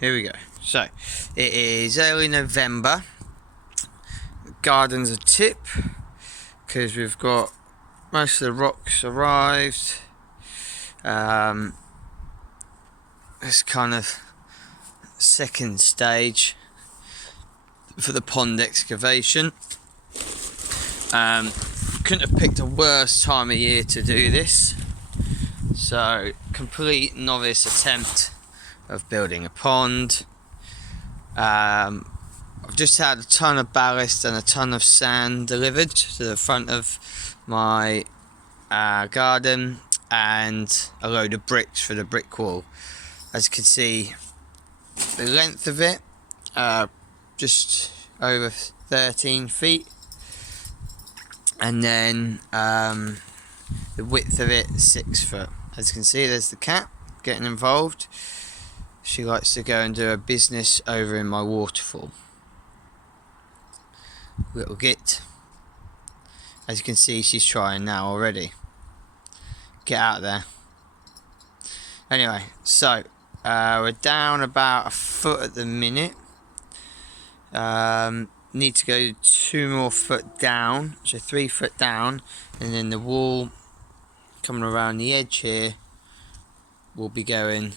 Here we go. So, it is early November. The garden's a tip because we've got most of the rocks arrived. It's kind of second stage for the pond excavation. Couldn't have picked a worse time of year to do this. So, complete novice attempt of building a pond. I've just had a ton of ballast and a ton of sand delivered to the front of my garden, and a load of bricks for the brick wall. As you can see, the length of it just over 13 feet, and then the width of it 6 foot. As you can see, there's the cat getting involved. She likes to go and do her business over in my waterfall. Little git. As you can see, she's trying now already. Get out there. Anyway, so we're down about a foot at the minute. Need to go 2 more foot down, so 3 foot down, and then the wall coming around the edge here will be going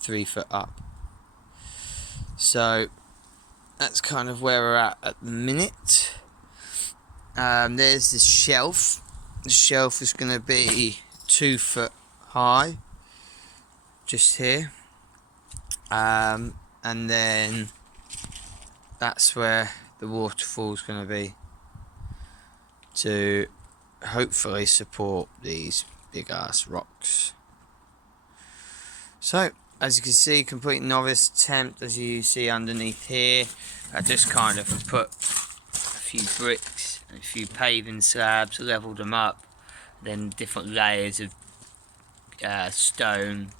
3 foot up. So that's kind of where we're at the minute. There's this shelf. The shelf is going to be 2 foot high, just here, and then that's where the waterfall is going to be, to hopefully support these big ass rocks. So, as you can see, complete novice attempt. As you see underneath here, I just kind of put a few bricks and a few paving slabs, leveled them up, then different layers of stone,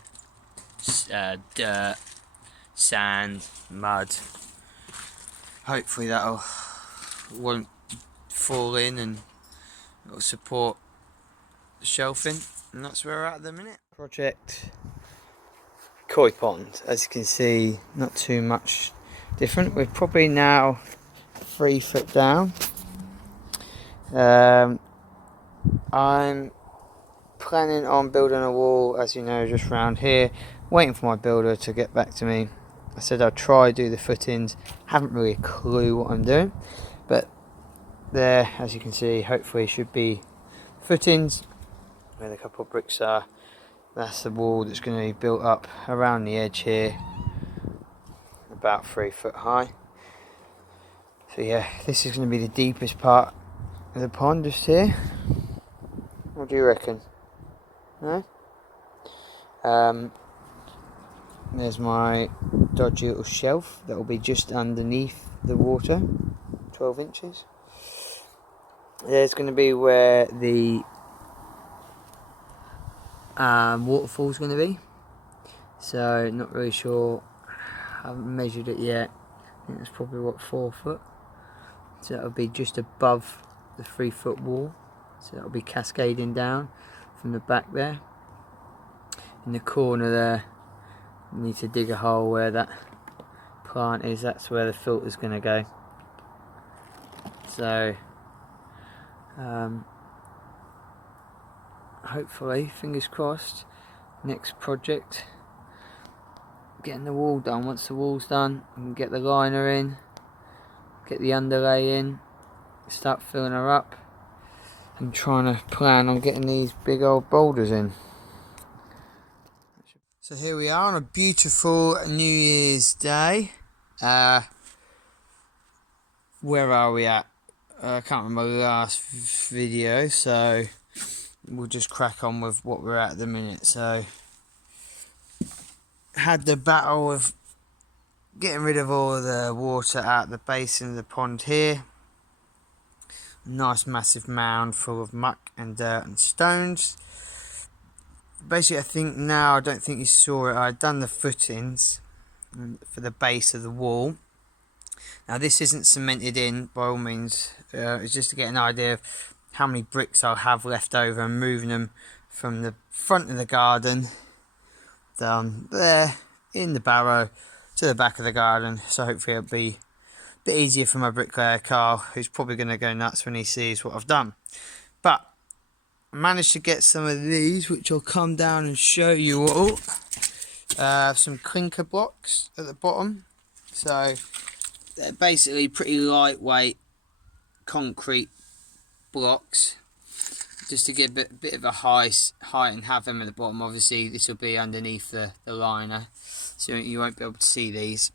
dirt, sand, mud. Hopefully that'll won't fall in and it'll support the shelving, and that's where we're at the minute. Project koi pond, as you can see, not too much different. We're probably now 3 foot down. I'm planning on building a wall, as you know, just round here, waiting for my builder to get back to me. I said I'll try do the footings. Haven't really a clue what I'm doing, but there, as you can see, hopefully should be footings where a couple of bricks are. That's the wall that's going to be built up around the edge here, about 3 foot high. So yeah, this is going to be the deepest part of the pond, just here. What do you reckon? No? There's my dodgy little shelf that will be just underneath the water, 12 inches. There's going to be where the waterfall is going to be. So not really sure. I haven't measured it yet. I think it's probably what, 4 foot. So that'll be just above the 3 foot wall. So that'll be cascading down from the back there. In the corner there, you need to dig a hole where that plant is. That's where the filter's going to go. So hopefully, fingers crossed, next project, getting the wall done. Once the wall's done, we can get the liner in, get the underlay in, start filling her up, and trying to plan on getting these big old boulders in. So here we are on a beautiful New Year's Day. Where are we at? I can't remember the last video, so we'll just crack on with what we're at the minute. So, had the battle of getting rid of all of the water out the basin of the pond here. A nice massive mound full of muck and dirt and stones. Basically, I think now, I don't think you saw it, I'd done the footings for the base of the wall. Now this isn't cemented in by all means, it's just to get an idea of how many bricks I'll have left over, and moving them from the front of the garden down there in the barrow to the back of the garden. So hopefully it'll be a bit easier for my bricklayer Carl, who's probably going to go nuts when he sees what I've done. But I managed to get some of these, which I'll come down and show you all. Some clinker blocks at the bottom. So they're basically pretty lightweight concrete blocks, just to get a bit of a height and have them at the bottom. Obviously this will be underneath the liner, so you won't be able to see these.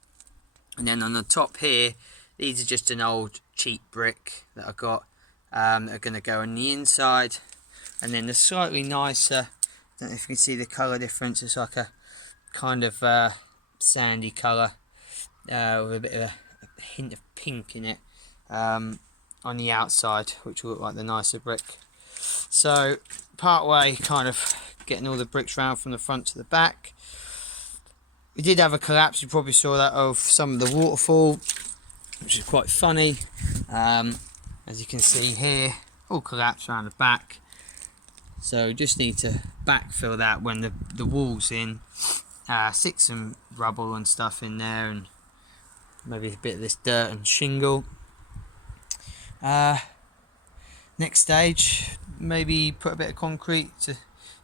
And then on the top here, these are just an old cheap brick that I got, that are going to go on the inside. And then the slightly nicer, I don't know if you can see the colour difference, it's like a kind of sandy colour with a bit of a hint of pink in it on the outside, which will look like the nicer brick. So part way kind of getting all the bricks round from the front to the back. We did have a collapse, you probably saw that, of some of the waterfall, which is quite funny. As you can see here, all collapsed around the back. So just need to backfill that when the wall's in, stick some rubble and stuff in there, and maybe a bit of this dirt and shingle. Next stage, maybe put a bit of concrete to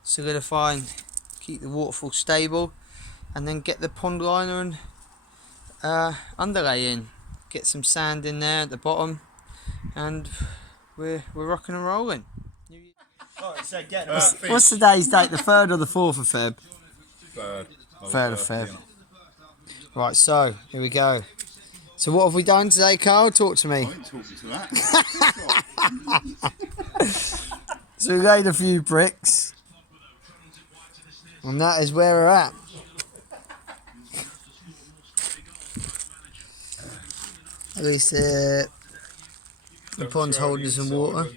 solidify and keep the waterfall stable, and then get the pond liner and underlay in, get some sand in there at the bottom, and we're rocking and rolling. What's today's date? The 3rd or the 4th of Feb? 3rd of Feb. Right, so here we go. So what have we done today, Carl? Talk to me. I ain't talking to that. So we laid a few bricks, and that is where we're at. At least the pond's holding some water.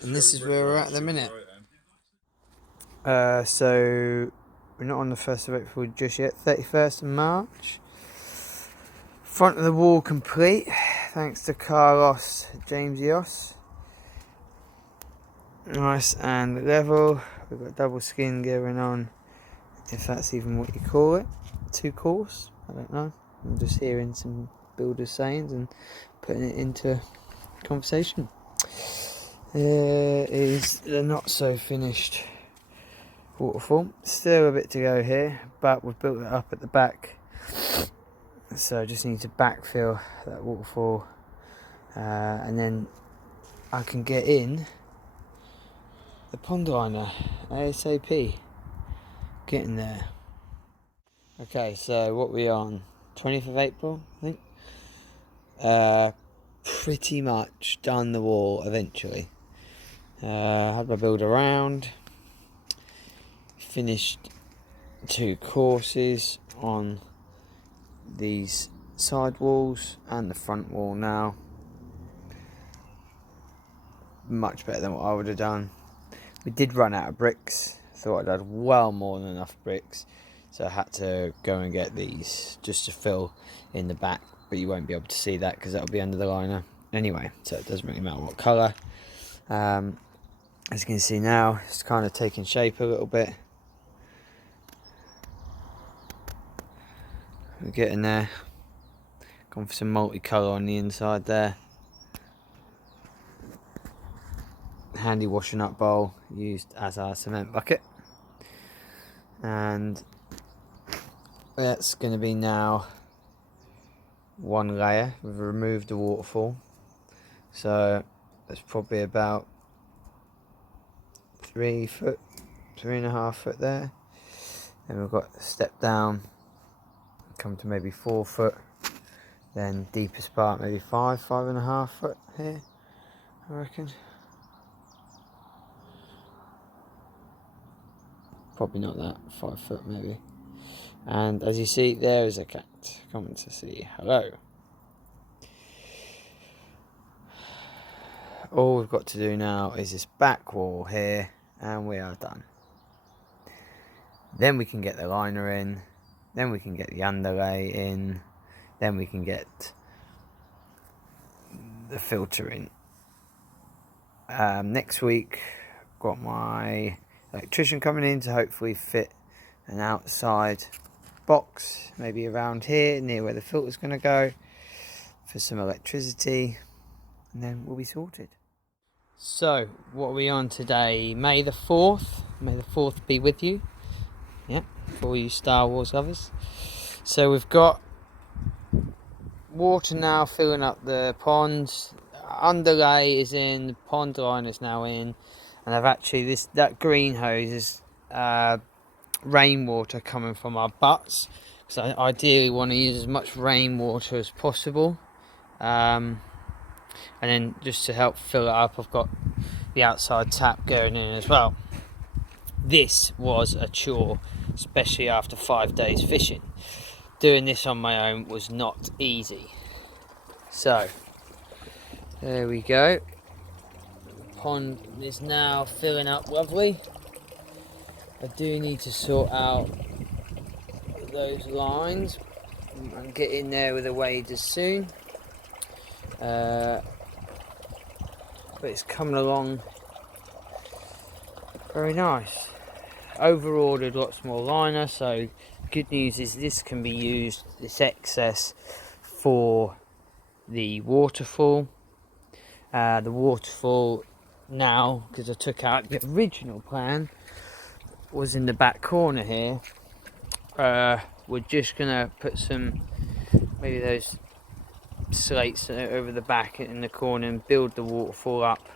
And this is where we're at the minute. So we're not on the 1st of April just yet, 31st of March. Front of the wall complete, thanks to Carlos Jamesios. Nice and level. We've got double skin going on, if that's even what you call it. 2 course, I don't know. I'm just hearing some builders' sayings and putting it into conversation. There is the not so finished waterfall. Still a bit to go here, but we've built it up at the back, so I just need to backfill that waterfall, and then I can get in the pond liner ASAP. Getting there. Okay, so what we on? 20th of April, I think. Pretty much done the wall eventually. Had my build around, finished 2 courses on these side walls and the front wall now. Much better than what I would have done. We did run out of bricks. Thought I'd had well more than enough bricks, so I had to go and get these just to fill in the back, but you won't be able to see that because that'll be under the liner anyway, so it doesn't really matter what colour. As you can see now, it's kind of taking shape a little bit. We're getting there. Gone for some multicolour on the inside there. Handy washing up bowl used as our cement bucket. And that's going to be now 1 layer. We've removed the waterfall, so that's probably about 3 foot, 3.5 foot there. Then we've got a step down, come to maybe 4 foot, then deepest part maybe 5.5 foot here, I reckon. Probably not that, 5 foot maybe. And as you see, there is a cat coming to say hello. All we've got to do now is this back wall here, and we are done. Then we can get the liner in, then we can get the underlay in, then we can get the filter in. Next week, got my electrician coming in to hopefully fit an outside box, maybe around here near where the filter's going to go, for some electricity, and then we'll be sorted. So what are we on today? May the 4th. May the 4th be with you. Yeah, for all you Star Wars lovers. So we've got water now filling up the pond. Underlay is in, the pond line is now in, and I've actually that green hose is rainwater coming from our butts, because I ideally want to use as much rainwater as possible. And then just to help fill it up, I've got the outside tap going in as well. This was a chore, especially after 5 days fishing. Doing this on my own was not easy. So there we go. The pond is now filling up lovely. I do need to sort out those lines and get in there with the waders soon. But it's coming along very nice. Over ordered lots more liner, so good news is this can be used, this excess, for the waterfall. The waterfall now, because I took out the original plan, was in the back corner here. We're just gonna put some, maybe those slates over the back in the corner and build the waterfall up,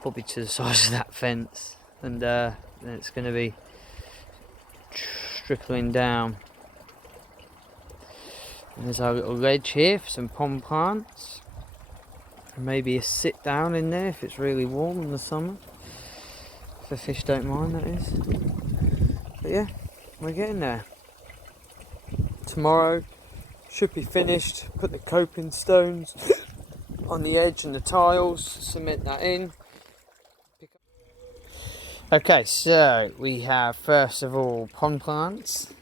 probably to the size of that fence, and then it's going to be trickling down. And there's our little ledge here for some pond plants, and maybe a sit down in there if it's really warm in the summer, if the fish don't mind, that is. But yeah, we're getting there. Tomorrow should be finished. Put the coping stones on the edge and the tiles, cement that in. Okay, so we have first of all pond plants.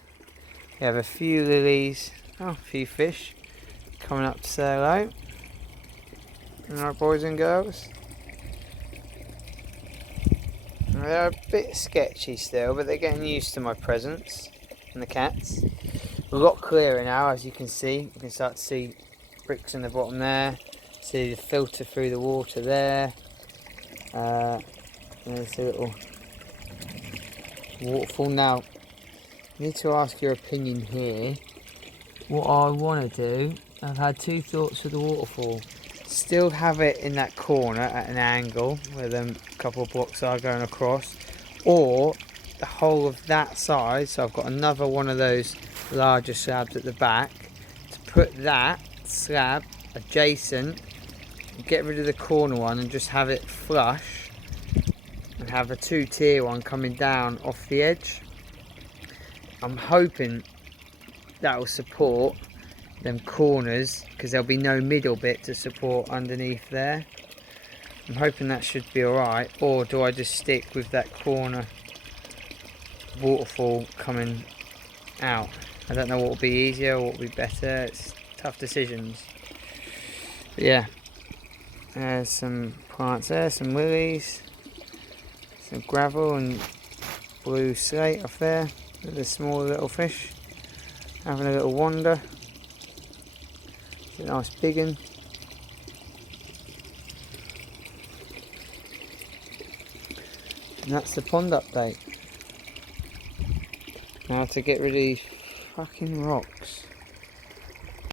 We have a few lilies, a few fish coming up to say hello. Alright, boys and girls. They're a bit sketchy still, but they're getting used to my presence and the cats. A lot clearer now, as you can see. You can start to see bricks in the bottom there. See the filter through the water there. There's a little waterfall. Now, I need to ask your opinion here. What I want to do, I've had two thoughts with the waterfall. Still have it in that corner at an angle where them couple of blocks are going across, or the whole of that side, so I've got another one of those larger slabs at the back, to put that slab adjacent, get rid of the corner one and just have it flush, and have a two-tier one coming down off the edge. I'm hoping that will support them corners, because there'll be no middle bit to support underneath there. I'm hoping that should be alright. Or do I just stick with that corner waterfall coming out? I don't know what will be easier or what will be better. It's tough decisions. But yeah, there's some plants there, some lilies, some gravel and blue slate off there. The small little fish having a little wander. It's a nice big one. And that's the pond update. Now to get rid of these fucking rocks.